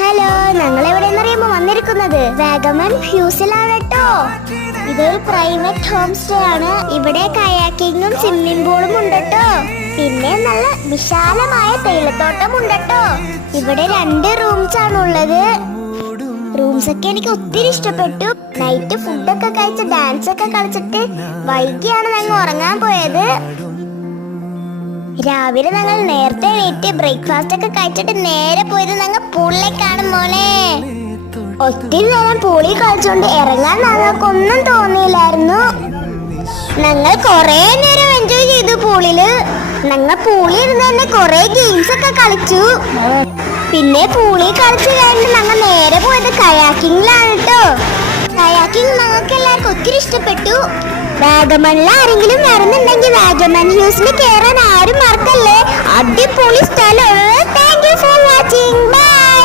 Hello, ഞങ്ങൾ എവിടെയെന്നറിയുമ്പോ വന്നിരിക്കുന്നത് വാഗമൺ ഹ്യൂസിലാണ് കേട്ടോ. ഇതൊരു പ്രൈവറ്റ് ഹോം സ്റ്റേ ആണ്. ഇവിടെ കയാക്കിങ്ങും സ്വിമ്മിംഗ് പൂളും ഉണ്ട് കേട്ടോ. പിന്നെ നല്ല വിശാലമായ തേയിലത്തോട്ടം ഉണ്ട് കേട്ടോ. ഇവിടെ 2 റൂംസ് ആണ് ഉള്ളത്. റൂംസ് ഒക്കെ എനിക്ക് ഒത്തിരി ഇഷ്ടപ്പെട്ടു. നൈറ്റ് ഫുഡൊക്കെ കഴിച്ച് ഡാൻസ് ഒക്കെ കളിച്ചിട്ട് വൈകിയാണ് ഞങ്ങൾ ഉറങ്ങാൻ പോയത്. രാവിലെ ഞങ്ങൾ നേരത്തെ എണീറ്റ് ബ്രേക്ക്ഫാസ്റ്റ് ഒക്കെ കഴിച്ചിട്ട് നേരെ പോയത് ഞങ്ങൾ പൂളിലേക്കാണ് മോനെ. ഒത്തിരി നേരം പൂളിൽ കളിച്ചോണ്ട് ഇറങ്ങാൻ ഞങ്ങൾക്കൊന്നും തോന്നിയില്ലായിരുന്നു. ഞങ്ങൾ കൊറേ നേരം എൻജോയ് ചെയ്തു പൂളില്. ഞങ്ങൾ പൂളിൽ ഇരുന്ന് തന്നെ കൊറേ ഗെയിംസ് ഒക്കെ കളിച്ചു. പിന്നെ പൂളിൽ കളിച്ചു കഴിഞ്ഞിട്ട് ഞങ്ങൾ നേരെ പോയത് കയാക്കിങ്ങിലാണ് കേട്ടോ. കയാക്കിങ് ഞങ്ങൾക്ക് എല്ലാവർക്കും ഒത്തിരി ഇഷ്ടപ്പെട്ടു. വാഗമണിൽ ആരെങ്കിലും വരുന്നുണ്ടെങ്കിൽ വാഗമൺ ഹ്യൂസിൽ കയറാൻ ആരും മറക്കല്ലേ. അടിപൊളി സ്ഥലമാണ്. Thank you for watching.